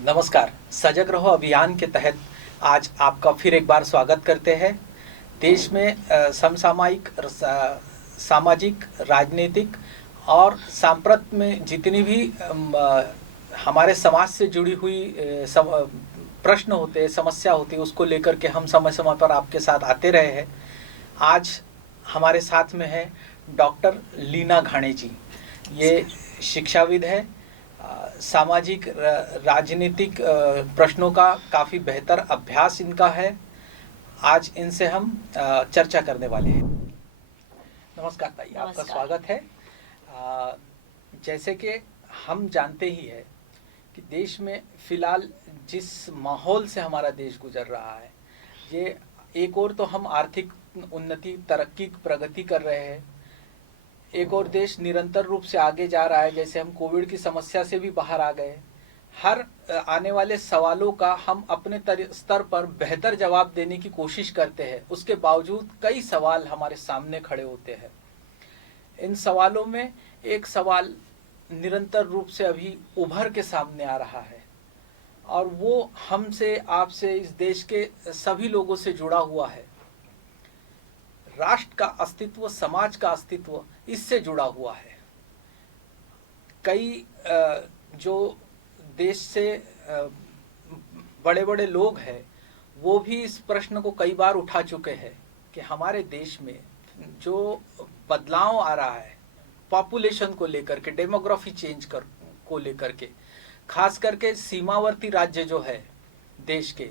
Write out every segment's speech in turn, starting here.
नमस्कार। सजग रहो अभियान के तहत आज आपका फिर एक बार स्वागत करते हैं। देश में समसामयिक सामाजिक, राजनीतिक और सांप्रत में जितनी भी हमारे समाज से जुड़ी हुई प्रश्न होते हैं, समस्या होती है, उसको लेकर के हम समय समय पर आपके साथ आते रहे हैं। आज हमारे साथ में है डॉक्टर लीना घाणे जी। ये शिक्षाविद है, सामाजिक राजनीतिक प्रश्नों का काफ़ी बेहतर अभ्यास इनका है। आज इनसे हम चर्चा करने वाले हैं। नमस्कार ताई, आपका स्वागत है। जैसे कि हम जानते ही है कि देश में फिलहाल जिस माहौल से हमारा देश गुजर रहा है, ये एक और तो हम आर्थिक उन्नति, तरक्की, प्रगति कर रहे हैं, एक और देश निरंतर रूप से आगे जा रहा है। जैसे हम कोविड की समस्या से भी बाहर आ गए। हर आने वाले सवालों का हम अपने स्तर पर बेहतर जवाब देने की कोशिश करते हैं। उसके बावजूद कई सवाल हमारे सामने खड़े होते हैं। इन सवालों में एक सवाल निरंतर रूप से अभी उभर के सामने आ रहा है और वो हमसे, आपसे, इस देश के सभी लोगों से जुड़ा हुआ है। राष्ट्र का अस्तित्व, समाज का अस्तित्व इससे जुड़ा हुआ है। कई जो देश से बड़े बड़े लोग हैं वो भी इस प्रश्न को कई बार उठा चुके हैं कि हमारे देश में जो बदलाव आ रहा है पॉपुलेशन को लेकर के, डेमोग्राफी चेंज को लेकर के, खास करके सीमावर्ती राज्य जो है देश के,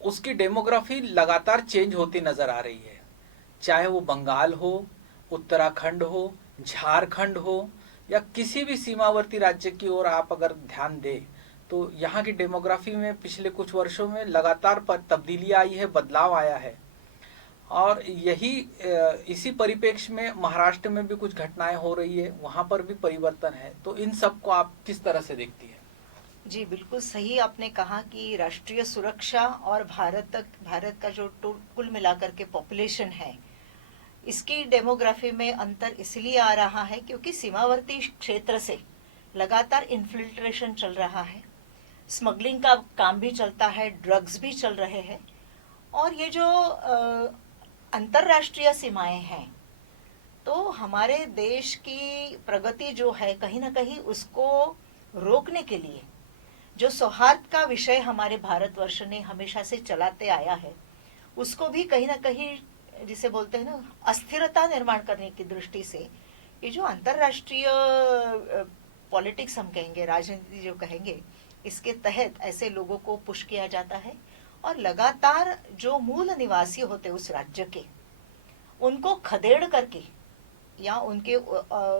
उसकी डेमोग्राफी लगातार चेंज होती नजर आ रही है। चाहे वो बंगाल हो, उत्तराखंड हो, झारखंड हो या किसी भी सीमावर्ती राज्य की ओर आप अगर ध्यान दें तो यहाँ की डेमोग्राफी में पिछले कुछ वर्षों में लगातार तब्दीली आई है, बदलाव आया है। और यही इसी परिप्रेक्ष्य में महाराष्ट्र में भी कुछ घटनाएं हो रही है, वहाँ पर भी परिवर्तन है। तो इन सब को आप किस तरह से देखती है? जी, बिल्कुल सही आपने कहा कि राष्ट्रीय सुरक्षा और भारत का जो कुल मिलाकर के पॉपुलेशन है, इसकी डेमोग्राफी में अंतर इसलिए आ रहा है क्योंकि सीमावर्ती क्षेत्र से लगातार इन्फिल्ट्रेशन चल रहा है, स्मगलिंग का काम भी चलता है, ड्रग्स भी चल रहे हैं। और ये जो अंतरराष्ट्रीय सीमाएं हैं, तो हमारे देश की प्रगति जो है कहीं ना कहीं उसको रोकने के लिए जो सौहार्द का विषय हमारे भारतवर्ष ने हमेशा से चलाते आया है, उसको भी कहीं ना कहीं, जिसे बोलते हैं ना, अस्थिरता निर्माण करने की दृष्टि से ये जो अंतरराष्ट्रीय पॉलिटिक्स हम कहेंगे, राजनीति जो कहेंगे, इसके तहत ऐसे लोगों को पुश किया जाता है और लगातार जो मूल निवासी होते उस राज्य के, उनको खदेड़ करके या उनके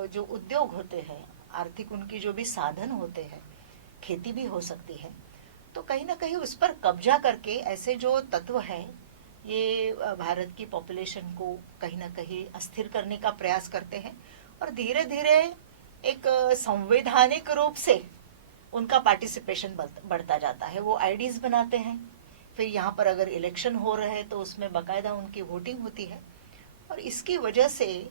जो उद्योग होते हैं, आर्थिक उनकी जो भी साधन होते हैं, खेती भी हो सकती है, तो कहीं ना कहीं उस पर कब्जा करके ऐसे जो तत्व हैं ये भारत की पॉपुलेशन को कहीं ना कहीं अस्थिर करने का प्रयास करते हैं और धीरे धीरे एक संवैधानिक रूप से उनका पार्टिसिपेशन बढ़ता जाता है। वो आईडीज बनाते हैं, फिर यहाँ पर अगर इलेक्शन हो रहे हैं तो उसमें बाकायदा उनकी वोटिंग होती है और इसकी वजह से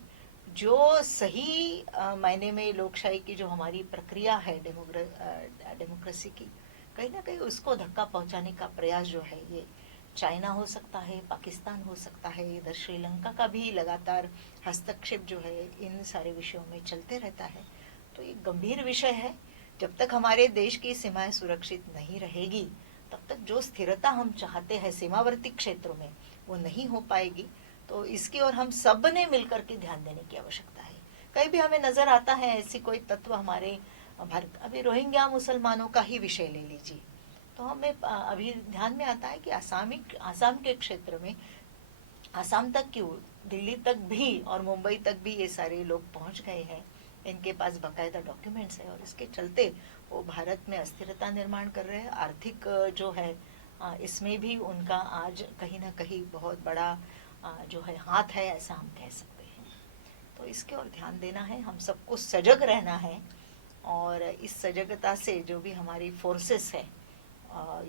जो सही मायने में लोकशाही की जो हमारी प्रक्रिया है, डेमोक्रेसी की, कहीं ना कहीं उसको धक्का पहुंचाने का प्रयास जो है, ये चाइना हो सकता है, पाकिस्तान हो सकता है, इधर श्रीलंका का भी लगातार हस्तक्षेप जो है इन सारे विषयों में चलते रहता है। तो ये गंभीर विषय है। जब तक हमारे देश की सीमाएं सुरक्षित नहीं रहेगी तब तक जो स्थिरता हम चाहते हैं सीमावर्ती क्षेत्रों में वो नहीं हो पाएगी। तो इसकी ओर हम सब ने मिलकर के ध्यान देने की आवश्यकता है। कहीं भी हमें नजर आता है ऐसी कोई तत्व हमारे भारत, अभी रोहिंग्या मुसलमानों का ही विषय ले लीजिए, तो हमें अभी ध्यान में आता है कि आसाम के क्षेत्र में, आसाम तक क्यों, दिल्ली तक भी और मुंबई तक भी ये सारे लोग पहुंच गए हैं। इनके पास बाकायदा डॉक्यूमेंट्स है और इसके चलते वो भारत में अस्थिरता निर्माण कर रहे हैं। आर्थिक जो है इसमें भी उनका आज कहीं ना कहीं बहुत बड़ा जो है हाथ है, ऐसा हम कह सकते हैं। तो इसके और ध्यान देना है, हम सबको सजग रहना है और इस सजगता से जो भी हमारी फोर्सेस है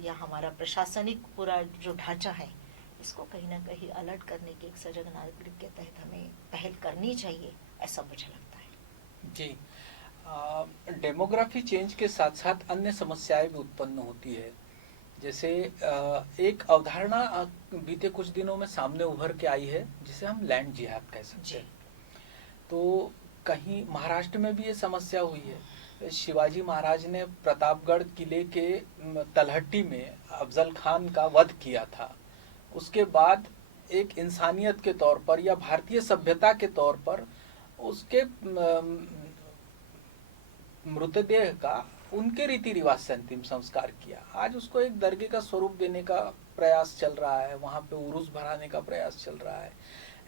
या हमारा प्रशासनिक पूरा जो ढांचा है, इसको कहीं ना कहीं अलर्ट करने की एक सजग नागरिक के तहत हमें पहल करनी चाहिए, ऐसा मुझे लगता है। जी, डेमोग्राफी चेंज के साथ साथ अन्य समस्याएं भी उत्पन्न होती है। जैसे एक अवधारणा बीते कुछ दिनों में सामने उभर के आई है, जिसे हम लैंड जिहाद कह सकते हैं। तो कहीं महाराष्ट्र में भी ये समस्या हुई है। शिवाजी महाराज ने प्रतापगढ़ किले के तलहटी में अफजल खान का वध किया था। उसके बाद एक इंसानियत के तौर पर या भारतीय सभ्यता के तौर पर उसके मृतदेह का उनके रीति रिवाज से अंतिम संस्कार किया। आज उसको एक दरगाह का स्वरूप देने का प्रयास चल रहा है, वहाँ पे उरूस भराने का प्रयास चल रहा है।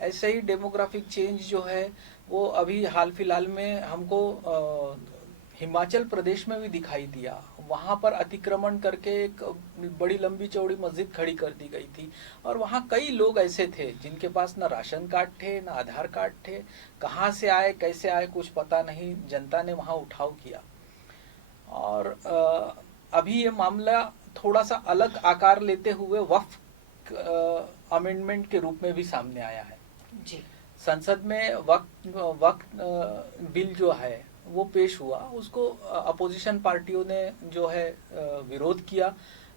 ऐसे ही डेमोग्राफिक चेंज जो है वो अभी हाल फिलहाल में हमको हिमाचल प्रदेश में भी दिखाई दिया। वहाँ पर अतिक्रमण करके एक बड़ी लंबी चौड़ी मस्जिद खड़ी कर दी गई थी, और वहाँ कई लोग ऐसे थे जिनके पास ना राशन कार्ड थे, ना आधार कार्ड थे। कहाँ से आए, कैसे आए, कुछ पता नहीं। जनता ने वहाँ उठाव किया, और अभी ये मामला थोड़ा सा अलग आकार लेते हुए वक्फ अमेंडमेंट के रूप में भी सामने आया है जी। संसद में वक्फ बिल जो है वो पेश हुआ। उसको अपोजिशन पार्टियों ने जो है विरोध किया,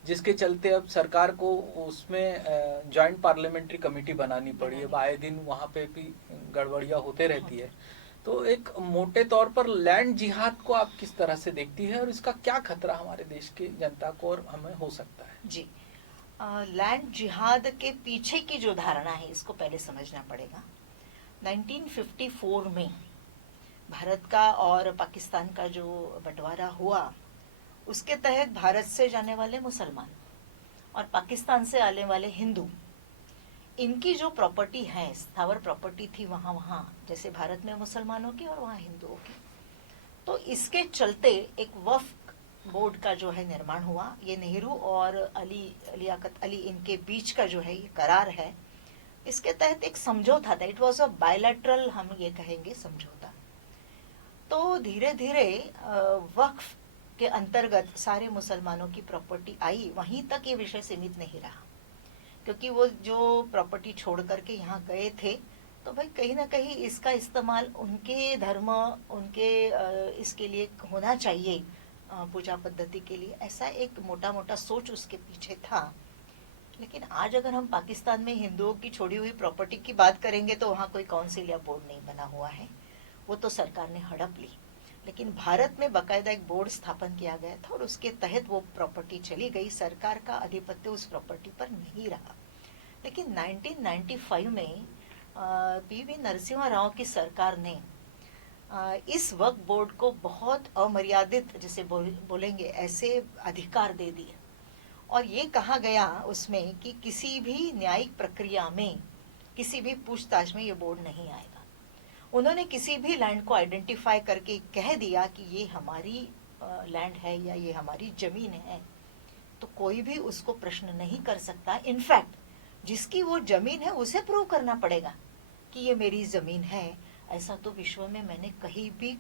जिसके चलते अब सरकार को उसमें जॉइंट पार्लियामेंट्री कमेटी बनानी पड़ी है। आए दिन वहाँ पे भी गड़बड़ियाँ होते रहती है। तो एक मोटे तौर पर लैंड जिहाद को आप किस तरह से देखती है, और इसका क्या खतरा हमारे देश की जनता को और हमें हो सकता है? जी, लैंड जिहाद के पीछे की जो धारणा है इसको पहले समझना पड़ेगा। 1954 में भारत का और पाकिस्तान का जो बंटवारा हुआ, उसके तहत भारत से जाने वाले मुसलमान और पाकिस्तान से आने वाले हिंदू, इनकी जो प्रॉपर्टी है, स्थावर प्रॉपर्टी थी वहाँ जैसे भारत में मुसलमानों की और वहाँ हिंदुओं की, तो इसके चलते एक वक्फ बोर्ड का जो है निर्माण हुआ। ये नेहरू और लियाकत अली इनके बीच का जो है ये करार है। इसके तहत एक समझौता था, इट वॉज अ बायलैटरल, हम ये कहेंगे, समझौता। तो धीरे धीरे वक्फ के अंतर्गत सारे मुसलमानों की प्रॉपर्टी आई। वहीं तक ये विषय सीमित नहीं रहा, क्योंकि वो जो प्रॉपर्टी छोड़ करके यहाँ गए थे, तो भाई कहीं ना कहीं इसका इस्तेमाल उनके धर्म, उनके इसके लिए होना चाहिए, पूजा पद्धति के लिए। ऐसा एक मोटा मोटा सोच उसके पीछे था। लेकिन आज अगर हम पाकिस्तान में हिंदुओं की छोड़ी हुई प्रॉपर्टी की बात करेंगे तो वहाँ कोई काउंसिल या बोर्ड नहीं बना हुआ है, वो तो सरकार ने हड़प ली। लेकिन भारत में बाकायदा एक बोर्ड स्थापन किया गया था और उसके तहत वो प्रॉपर्टी चली गई। सरकार का आधिपत्य उस प्रॉपर्टी पर नहीं रहा। लेकिन 1995 में पीवी नरसिम्हा राव की सरकार ने इस वक्फ बोर्ड को बहुत अमर्यादित, जैसे बोलेंगे, ऐसे अधिकार दे दिए। और ये कहा गया उसमें कि किसी भी न्यायिक प्रक्रिया में, किसी भी पूछताछ में ये बोर्ड नहीं आएगा। उन्होंने किसी भी लैंड को आइडेंटिफाई करके कह दिया कि ये हमारी लैंड है या ये हमारी जमीन है, तो कोई भी उसको प्रश्न नहीं कर सकता। इनफैक्ट जिसकी वो जमीन है उसे प्रूव करना पड़ेगा कि ये मेरी जमीन है। ऐसा तो विश्व में मैंने कहीं भी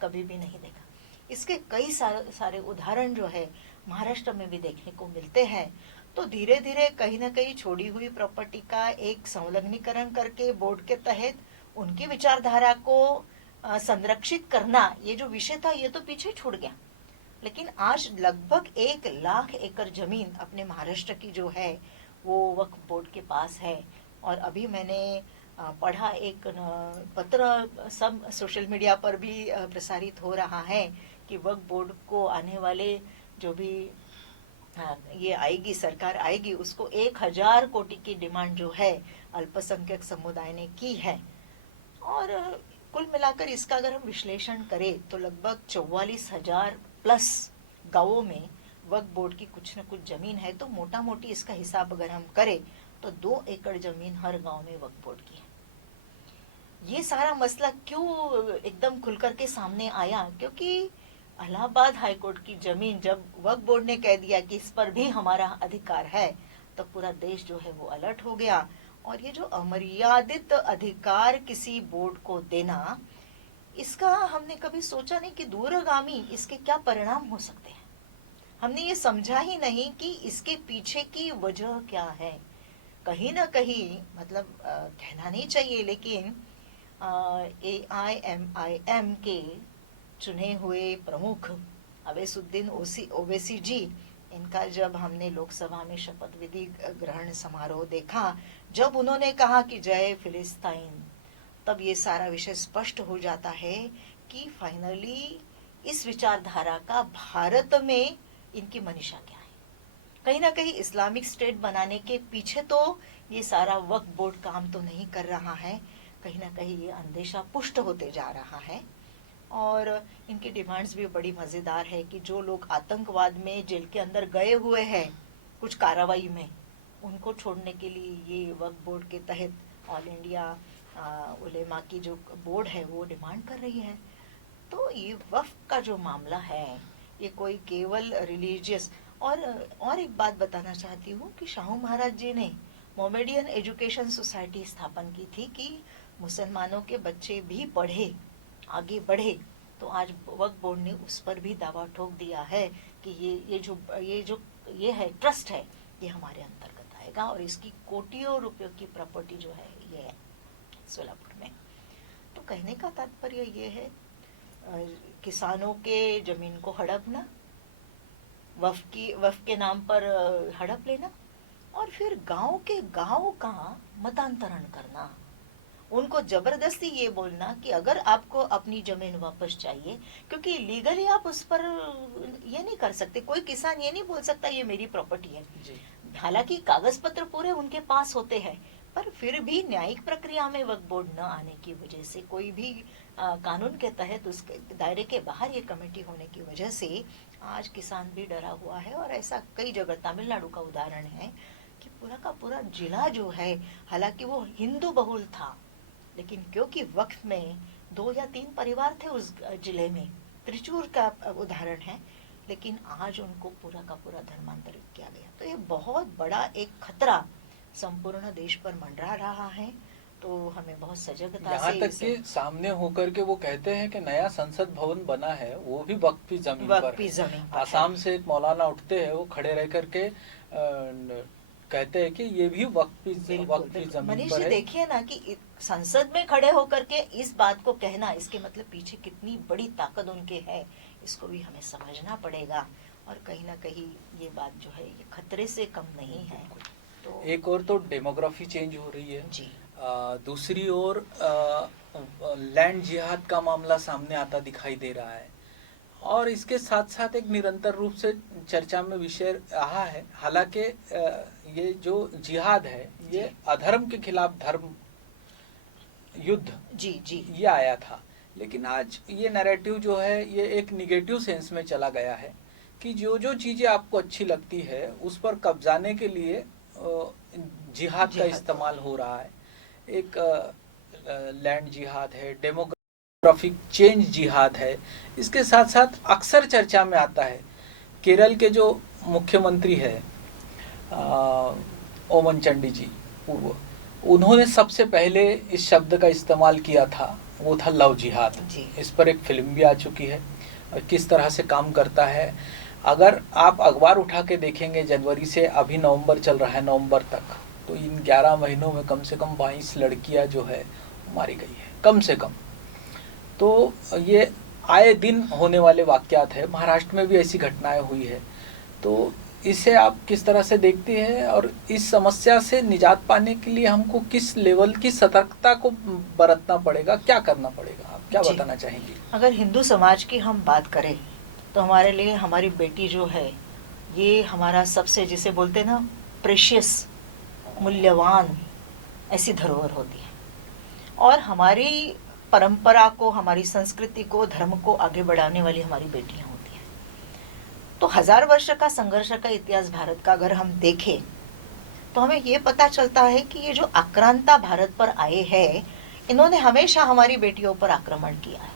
कभी भी नहीं देखा। इसके कई सारे उदाहरण जो है महाराष्ट्र में भी देखने को मिलते हैं। तो धीरे धीरे कहीं ना कहीं छोड़ी हुई प्रॉपर्टी का एक संलग्नीकरण करके बोर्ड के तहत उनकी विचारधारा को संरक्षित करना, ये जो विषय था ये तो पीछे छूट गया। लेकिन आज लगभग 1 लाख एकड़ जमीन अपने महाराष्ट्र की जो है वो वक्फ बोर्ड के पास है। और अभी मैंने पढ़ा, एक पत्र सब सोशल मीडिया पर भी प्रसारित हो रहा है कि वक्फ बोर्ड को आने वाले जो भी ये आएगी, सरकार आएगी, उसको 1000 कोटी की डिमांड जो है अल्पसंख्यक समुदाय ने की है। और कुल मिलाकर इसका अगर हम विश्लेषण करें तो लगभग 44,000 प्लस गांवों में वक्फ बोर्ड की कुछ न कुछ जमीन है। तो मोटा मोटी इसका हिसाब अगर हम करें तो 2 एकड़ जमीन हर गांव में वक्फ बोर्ड की है। ये सारा मसला क्यों एकदम खुल करके सामने आया? क्योंकि इलाहाबाद हाईकोर्ट की जमीन जब वक्फ बोर्ड ने कह दिया कि इस पर भी हमारा अधिकार है, तो पूरा देश जो है वो अलर्ट हो गया। और ये जो अमर्यादित अधिकार किसी बोर्ड को देना, इसका हमने कभी सोचा नहीं कि दूरगामी इसके क्या परिणाम हो सकते हैं। हमने ये समझा ही नहीं कि इसके पीछे की वजह क्या है। कहीं ना कहीं, मतलब कहना नहीं चाहिए, लेकिन AIMIM के चुने हुए प्रमुख अवैसुद्दीन ओवैसी जी, इनका जब हमने लोकसभा में शपथ विधि ग्रहण समारोह देखा, जब उन्होंने कहा कि जय फिलिस्तीन, तब ये सारा विषय स्पष्ट हो जाता है कि फाइनली इस विचारधारा का भारत में इनकी मनीषा क्या है। कहीं ना कहीं इस्लामिक स्टेट बनाने के पीछे तो ये सारा वक्फ बोर्ड काम तो नहीं कर रहा है, कहीं ना कहीं ये अंदेशा पुष्ट होते जा रहा है। और इनकी डिमांड्स भी बड़ी मज़ेदार है कि जो लोग आतंकवाद में जेल के अंदर गए हुए हैं कुछ कार्रवाई में, उनको छोड़ने के लिए ये वक्फ बोर्ड के तहत ऑल इंडिया उलेमा की जो बोर्ड है वो डिमांड कर रही है। तो ये वक्फ का जो मामला है ये कोई केवल रिलीजियस, और एक बात बताना चाहती हूँ कि शाहू महाराज जी ने मोमेडियन एजुकेशन सोसाइटी स्थापन की थी कि मुसलमानों के बच्चे भी पढ़े, आगे बढ़े। तो आज वक्फ बोर्ड ने उस पर भी दावा ठोक दिया है कि ये है ट्रस्ट है, ये हमारे अंतर्गत आएगा और इसकी कोटियों रुपयों की प्रॉपर्टी जो है ये है सोलापुर में। तो कहने का तात्पर्य ये है, किसानों के जमीन को हड़पना, वक्फ के नाम पर हड़प लेना, और फिर गांव के गांव का मतांतरण करना, उनको जबरदस्ती ये बोलना कि अगर आपको अपनी जमीन वापस चाहिए, क्योंकि लीगली आप उस पर ये नहीं कर सकते, कोई किसान ये नहीं बोल सकता ये मेरी प्रॉपर्टी है। हालांकि कागज पत्र पूरे उनके पास होते हैं, पर फिर भी न्यायिक प्रक्रिया में वक्फ बोर्ड न आने की वजह से, कोई भी कानून के तहत उस दायरे के बाहर ये कमेटी होने की वजह से आज किसान भी डरा हुआ है। और ऐसा कई जगह, तमिलनाडु का उदाहरण है कि पूरा का पूरा जिला जो है, हालांकि वो हिंदू बहुल था, लेकिन क्योंकि वक्फ में 2 या 3 परिवार थे उस जिले में, त्रिचूर का उदाहरण है, लेकिन आज उनको पूरा का पूरा धर्मांतरित किया गया। तो ये बहुत बड़ा एक खतरा संपूर्ण देश पर मंडरा रहा है। तो हमें बहुत सजगता यहाँ तक कि सामने होकर के वो कहते हैं कि नया संसद भवन बना है वो भी वक्फ की जमीन पर। आसाम से एक मौलाना उठते हैं, वो खड़े रह करके कहते हैं कि ये भी वक्फ की जमीन पर है। देखिए ना कि संसद में खड़े होकर के इस बात को कहना, इसके मतलब पीछे कितनी बड़ी ताकत उनके है, इसको भी हमें समझना पड़ेगा। और कहीं ना कहीं ये बात जो है ये खतरे से कम नहीं है। तो एक और तो डेमोग्राफी चेंज हो रही है जी, दूसरी ओर लैंड जिहाद का मामला सामने आता दिखाई दे रहा है, और इसके साथ साथ एक निरंतर रूप से चर्चा में विषय रहा है। हालांकि ये जो जिहाद है ये अधर्म के खिलाफ धर्म युद्ध जी ये आया था, लेकिन आज ये नैरेटिव जो है ये एक निगेटिव सेंस में चला गया है कि जो चीजें आपको अच्छी लगती है उस पर कब्जाने के लिए जिहाद का इस्तेमाल हो रहा है। एक लैंड जिहाद है, डेमोग्राफिक चेंज जिहाद है। इसके साथ साथ अक्सर चर्चा में आता है, केरल के जो मुख्यमंत्री है ओमन चांडी जी पूर्व, उन्होंने सबसे पहले इस शब्द का इस्तेमाल किया था, वो था लव जिहाद। इस पर एक फिल्म भी आ चुकी है और किस तरह से काम करता है। अगर आप अखबार उठा के देखेंगे, जनवरी से अभी नवंबर चल रहा है, नवंबर तक, तो इन 11 महीनों में कम से कम 22 लड़कियां जो है मारी गई है, कम से कम। तो ये आए दिन होने वाले वाकयात है। महाराष्ट्र में भी ऐसी घटनाएं हुई है। तो इसे आप किस तरह से देखते हैं, और इस समस्या से निजात पाने के लिए हमको किस लेवल की सतर्कता को बरतना पड़ेगा, क्या करना पड़ेगा, आप क्या बताना चाहेंगे? अगर हिंदू समाज की हम बात करें तो हमारे लिए हमारी बेटी जो है ये हमारा सबसे, जिसे बोलते हैं ना, प्रेशियस, मूल्यवान ऐसी धरोहर होती है। और हमारी परंपरा को, हमारी संस्कृति को, धर्म को आगे बढ़ाने वाली हमारी बेटियां होती हैं। तो 1000 वर्ष का संघर्ष का इतिहास भारत का अगर हम देखें तो हमें ये पता चलता है कि ये जो आक्रांता भारत पर आए हैं, इन्होंने हमेशा हमारी बेटियों पर आक्रमण किया है।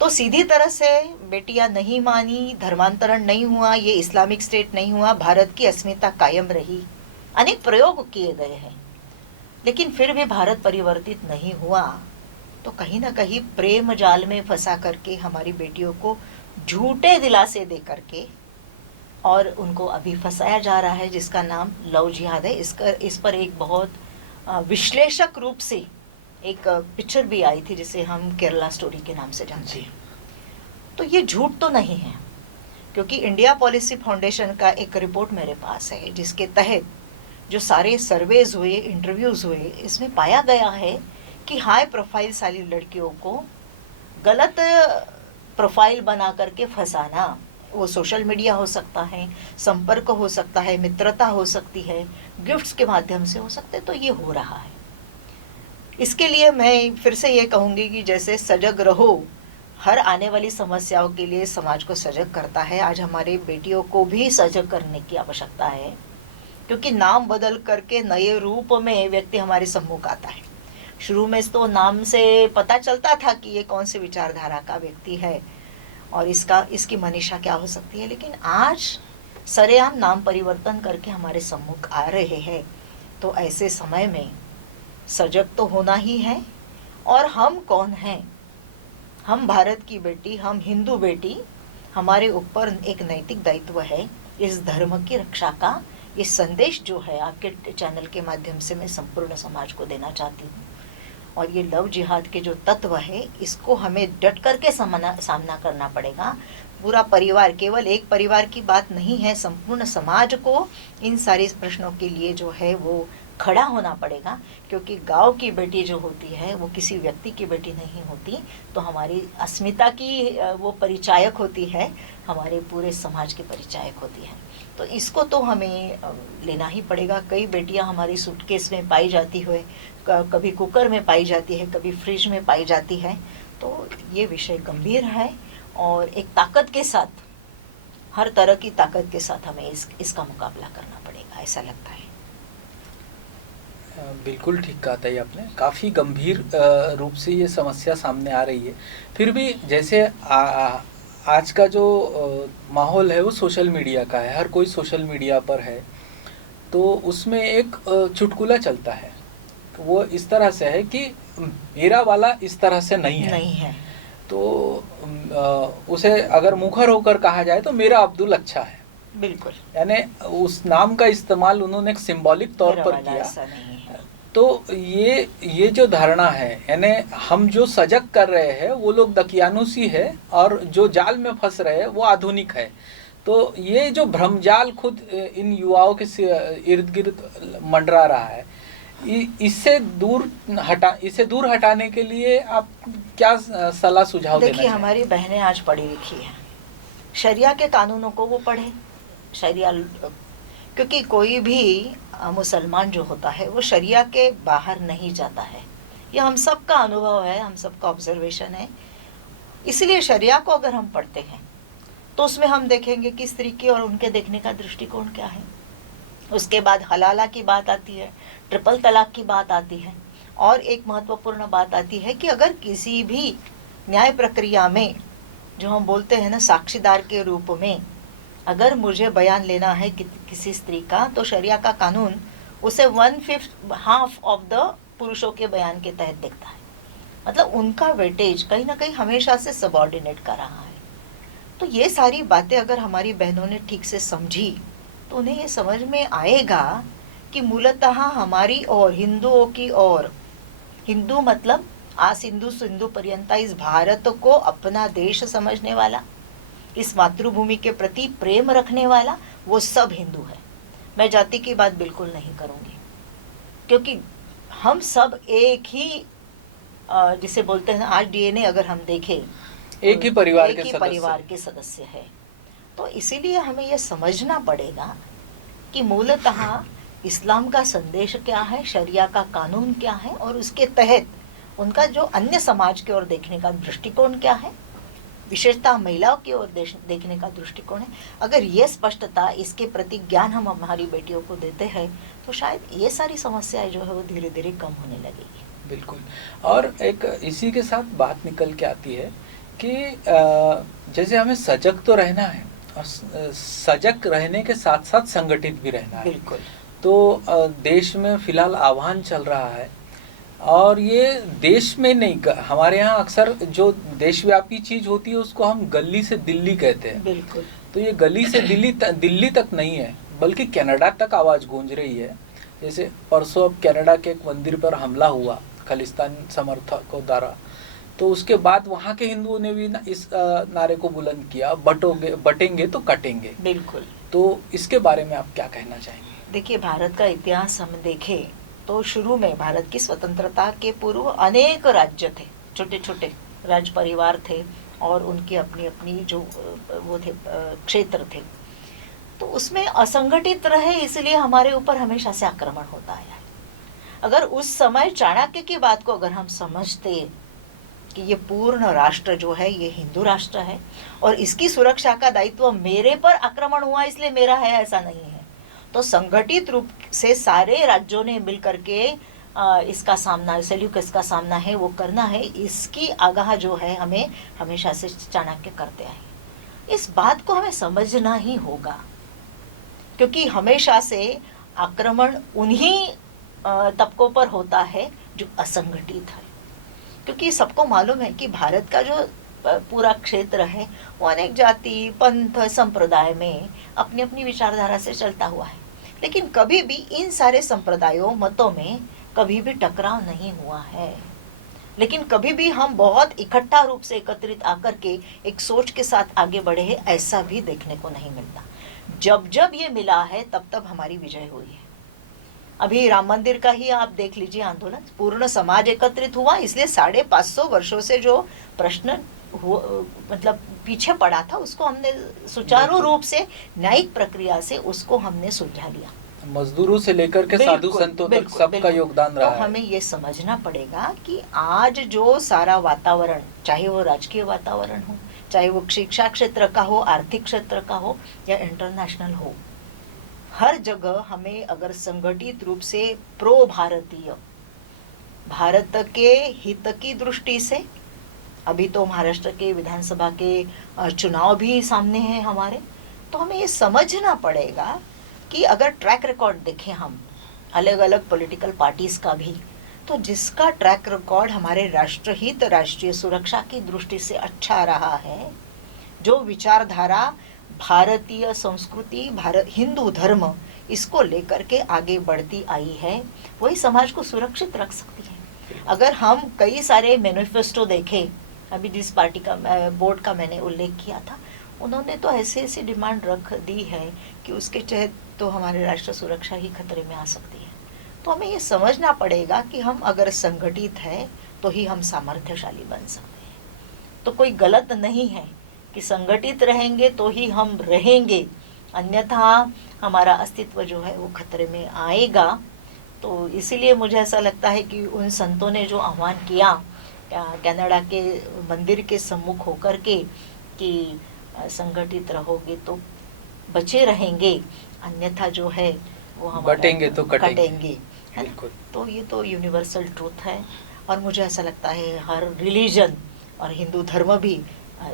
तो सीधी तरह से बेटियां नहीं मानी, धर्मांतरण नहीं हुआ, ये इस्लामिक स्टेट नहीं हुआ, भारत की अस्मिता कायम रही, अनेक प्रयोग किए गए हैं, लेकिन फिर भी भारत परिवर्तित नहीं हुआ। तो कहीं ना कहीं प्रेम जाल में फंसा करके हमारी बेटियों को झूठे दिलासे दे करके और उनको अभी फंसाया जा रहा है, जिसका नाम लव जिहाद है। इस पर एक बहुत विश्लेषक रूप से एक पिक्चर भी आई थी जिसे हम केरला स्टोरी के नाम से जानते हैं। तो ये झूठ तो नहीं है, क्योंकि इंडिया पॉलिसी फाउंडेशन का एक रिपोर्ट मेरे पास है जिसके तहत जो सारे सर्वेज हुए, इंटरव्यूज हुए, इसमें पाया गया है कि हाई प्रोफाइल सारी लड़कियों को गलत प्रोफाइल बना करके फंसाना, वो सोशल मीडिया हो सकता है, संपर्क हो सकता है, मित्रता हो सकती है, गिफ्ट्स के माध्यम से हो सकते, तो ये हो रहा है। इसके लिए मैं फिर से ये कहूँगी कि जैसे सजग रहो हर आने वाली समस्याओं के लिए समाज को सजग करता है, आज हमारे बेटियों को भी सजग करने की आवश्यकता है, क्योंकि नाम बदल करके नए रूप में व्यक्ति हमारे सम्मुख आता है। शुरू में तो नाम से पता चलता था कि ये कौन सी विचारधारा का व्यक्ति है और इसकी मनीषा क्या हो सकती है, लेकिन आज सरेआम नाम परिवर्तन करके हमारे सम्मुख आ रहे हैं। तो ऐसे समय में सजग तो होना ही है। और हम कौन हैं? हम भारत की बेटी, हम हिंदू बेटी, हमारे ऊपर एक नैतिक दायित्व है इस धर्म की रक्षा का। ये संदेश जो है आपके चैनल के माध्यम से मैं संपूर्ण समाज को देना चाहती हूँ। और ये लव जिहाद के जो तत्व है, इसको हमें डट करके सामना करना पड़ेगा। पूरा परिवार, केवल एक परिवार की बात नहीं है, संपूर्ण समाज को इन सारे प्रश्नों के लिए जो है वो खड़ा होना पड़ेगा, क्योंकि गांव की बेटी जो होती है वो किसी व्यक्ति की बेटी नहीं होती, तो हमारी अस्मिता की वो परिचायक होती है, हमारे पूरे समाज की परिचायक होती है। तो इसको तो हमें लेना ही पड़ेगा। कई बेटियां हमारी सूटकेस में पाई जाती हुए, कभी कुकर में पाई जाती है, कभी फ्रिज में पाई जाती है। तो ये विषय गंभीर है और एक ताकत के साथ, हर तरह की ताकत के साथ हमें इसका मुकाबला करना पड़ेगा, ऐसा लगता है। बिल्कुल ठीक कहा था आपने। काफ़ी गंभीर रूप से ये समस्या सामने आ रही है। फिर भी जैसे आज का जो माहौल है वो सोशल मीडिया का है, हर कोई सोशल मीडिया पर है, तो उसमें एक चुटकुला चलता है, तो वो इस तरह से है कि मेरा वाला इस तरह से नहीं है। तो उसे अगर मुखर होकर कहा जाए तो मेरा अब्दुल अच्छा है। बिल्कुल, यानी उस नाम का इस्तेमाल उन्होंने एक सिंबॉलिक तौर पर किया। तो ये जो धारणा है, यानी हम जो सजग कर रहे हैं वो लोग दकियानुसी है और जो जाल में फंस रहे हैं वो आधुनिक है। तो ये जो भ्रमजाल खुद इन युवाओं के इर्द गिर्द मंडरा रहा है, इसे दूर हटाने के लिए आप क्या सलाह सुझाव देना देखिए, हमारी बहनें आज पढ़ी लिखी है, शरिया के कानूनों को वो पढ़े, शरिया, क्योंकि कोई भी मुसलमान जो होता है वो शरिया के बाहर नहीं जाता है। ये हम सबका अनुभव है, हम सबका ऑब्जर्वेशन है। इसलिए शरिया को अगर हम पढ़ते हैं तो उसमें हम देखेंगे कि स्त्री की और उनके देखने का दृष्टिकोण क्या है। उसके बाद हलाला की बात आती है, ट्रिपल तलाक की बात आती है, और एक महत्वपूर्ण बात आती है कि अगर किसी भी न्याय प्रक्रिया में, जो हम बोलते हैं ना साक्षीदार के रूप में, अगर मुझे बयान लेना है किसी स्त्री का, तो शरिया का कानून उसे 1/5 हाफ ऑफ द पुरुषों के बयान के तहत देखता है। मतलब उनका वेटेज कहीं ना कहीं हमेशा से सबऑर्डिनेट कर रहा है। तो ये सारी बातें अगर हमारी बहनों ने ठीक से समझी तो उन्हें ये समझ में आएगा कि मूलतः हमारी और हिंदुओं की, और हिंदू मतलब आ सिंधु सिंधु पर्यंता, इस भारत को अपना देश समझने वाला, इस मातृभूमि के प्रति प्रेम रखने वाला, वो सब हिंदू है। मैं जाति की बात बिल्कुल नहीं करूंगी, क्योंकि हम सब एक ही, जिसे बोलते हैं आज डीएनए अगर हम देखें, एक ही परिवार के सदस्य है। तो इसीलिए हमें यह समझना पड़ेगा कि मूलतः इस्लाम का संदेश क्या है, शरिया का कानून क्या है, और उसके तहत उनका जो अन्य समाज की ओर देखने का दृष्टिकोण क्या है, विशेषतः महिलाओं की ओर देखने का दृष्टिकोण है। अगर ये स्पष्टता, इसके प्रति ज्ञान हम हमारी बेटियों को देते हैं तो शायद ये सारी समस्याएं जो है वो धीरे धीरे कम होने लगेगी। बिल्कुल। और एक इसी के साथ बात निकल के आती है कि जैसे हमें सजग तो रहना है, और सजग रहने के साथ साथ संगठित भी रहना है। बिल्कुल। तो देश में फिलहाल आह्वान चल रहा है, और ये देश में नहीं, हमारे यहाँ अक्सर जो देशव्यापी चीज होती है उसको हम गली से दिल्ली कहते हैं। बिल्कुल। तो ये गली से दिल्ली तक नहीं है, बल्कि कनाडा तक आवाज गूंज रही है। जैसे परसों अब कनाडा के एक मंदिर पर हमला हुआ खालिस्तान समर्थकों द्वारा, तो उसके बाद वहाँ के हिंदुओं ने भी इस नारे को बुलंद किया, बटेंगे तो कटेंगे। बिल्कुल। तो इसके बारे में आप क्या कहना चाहेंगे? देखिए, भारत का इतिहास हम देखें तो शुरू में भारत की स्वतंत्रता के पूर्व अनेक राज्य थे, छोटे छोटे राज परिवार थे और उनकी अपनी अपनी जो वो थे क्षेत्र थे। तो उसमें असंगठित रहे, इसलिए हमारे ऊपर हमेशा से आक्रमण होता आया है। अगर उस समय चाणक्य की बात को अगर हम समझते कि ये पूर्ण राष्ट्र जो है ये हिंदू राष्ट्र है और इसकी सुरक्षा का दायित्व मेरे पर आक्रमण हुआ इसलिए मेरा है, ऐसा नहीं है, तो संगठित रूप से सारे राज्यों ने मिलकर के इसका सामना, सेल्यूकस का सामना है वो करना है, इसकी आगाह जो है हमें हमेशा से चाणक्य करते आए। इस बात को हमें समझना ही होगा, क्योंकि हमेशा से आक्रमण उन्हीं तबकों पर होता है जो असंगठित है। क्योंकि सबको मालूम है कि भारत का जो पूरा क्षेत्र है वो अनेक जाति, पंथ, संप्रदाय में अपनी अपनी विचारधारा से चलता हुआ है, लेकिन कभी भी इन सारे संप्रदायों, मतों में कभी भी टकराव नहीं हुआ है। लेकिन कभी भी हम बहुत इकट्ठा रूप से एकत्रित आकर के एक सोच के साथ आगे बढ़े हैं, ऐसा भी देखने को नहीं मिलता। जब जब ये मिला है तब तब हमारी विजय हुई है। अभी राम मंदिर का ही आप देख लीजिए आंदोलन, पूर्ण समाज एकत्रित हुआ, इसलिए 550 वर्षों से जो प्रश्न मतलब पीछे पड़ा था उसको हमने सुचारू रूप से न्यायिक प्रक्रिया से उसको हमने सुलझा लिया। मजदूरों से लेकर के साधु संतों तक सबका योगदान रहा है। तो हमें ये समझना पड़ेगा कि आज जो सारा वातावरण, चाहे वो राजकीय वातावरण हो, चाहे वो शिक्षा क्षेत्र का हो, आर्थिक क्षेत्र का हो या इंटरनेशनल हो, हर जगह हमें अगर संगठित रूप से प्रो भारतीय, भारत के हित की दृष्टि से, अभी तो महाराष्ट्र के विधानसभा के चुनाव भी सामने हैं हमारे, तो हमें ये समझना पड़ेगा कि अगर ट्रैक रिकॉर्ड देखें हम अलग अलग पॉलिटिकल पार्टीज का भी, तो जिसका ट्रैक रिकॉर्ड हमारे राष्ट्रहित, राष्ट्रीय सुरक्षा की दृष्टि से अच्छा रहा है, जो विचारधारा भारतीय संस्कृति, हिंदू धर्म इसको लेकर के आगे बढ़ती आई है, वही समाज को सुरक्षित रख सकती है। अगर हम कई सारे मैनिफेस्टो देखें, अभी जिस पार्टी का बोर्ड का मैंने उल्लेख किया था, उन्होंने तो ऐसी ऐसी डिमांड रख दी है कि उसके तहत तो हमारे राष्ट्र सुरक्षा ही खतरे में आ सकती है। तो हमें ये समझना पड़ेगा कि हम अगर संगठित हैं तो ही हम सामर्थ्यशाली बन सकते हैं। तो कोई गलत नहीं है कि संगठित रहेंगे तो ही हम रहेंगे, अन्यथा हमारा अस्तित्व जो है वो खतरे में आएगा। तो इसीलिए मुझे ऐसा लगता है कि उन संतों ने जो आह्वान किया कनाडा के मंदिर के सम्मुख होकर के कि संगठित रहोगे तो बचे रहेंगे, अन्यथा जो है वो हम बटेंगे तो कटेंगे। तो ये तो यूनिवर्सल ट्रूथ है और मुझे ऐसा लगता है हर रिलीजन और हिंदू धर्म भी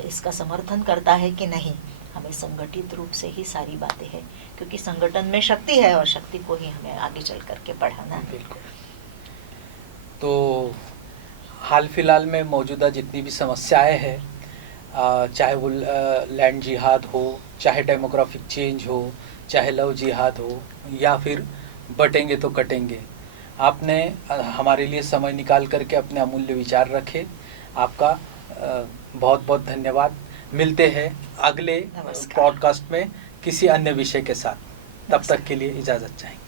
इसका समर्थन करता है कि नहीं, हमें संगठित रूप से ही सारी बातें हैं, क्योंकि संगठन में शक्ति है और शक्ति को ही हमें आगे चल करके बढ़ाना है। बिल्कुल। तो हाल फिलहाल में मौजूदा जितनी भी समस्याएं हैं, चाहे वो लैंड जिहाद हो, चाहे डेमोग्राफिक चेंज हो, चाहे लव जिहाद हो, या फिर बटेंगे तो कटेंगे, आपने हमारे लिए समय निकाल करके अपने अमूल्य विचार रखे। आपका बहुत बहुत धन्यवाद। मिलते हैं अगले पॉडकास्ट में किसी अन्य विषय के साथ। तब तक के लिए इजाज़त चाहेंगे।